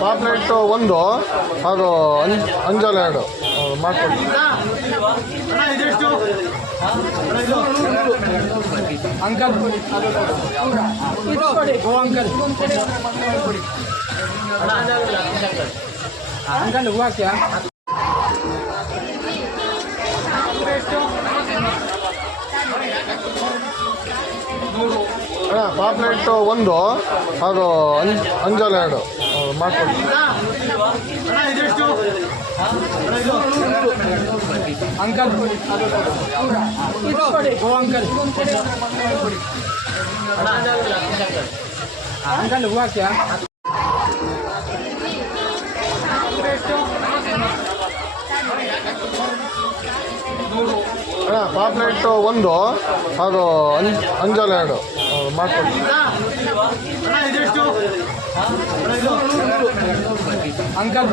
ಪಾಪ್ಲೆಟ್ ಒಂದು ಹಾಗೂ ಅಂಜಲ್ ಎರಡು ಮಾಡ್ಕೊಡಿ. ಅಂಕಲ್ ಅಂಕಲ್ ಹೂವು ಹಾಕ್ಯಾ ಪಾಪ್ಲೆಟ್ ಒಂದು ಹಾಗೂ ಅಂಜಲ್ ಎರಡು ಮಾಡ್ಕೊಡಿ. ಅಂಕಲ್ ಹೂವು ಅಂಕಲ್ ಹೂವು ಹಾಕ್ಯಾ ಪಾಪ್ಲೆಟ್ ಒಂದು ಹಾಗೂ ಅಂಜಲ್ ಎರಡು ಮಾಡ್ಕೊಡಿ. ಅಂಕಲ್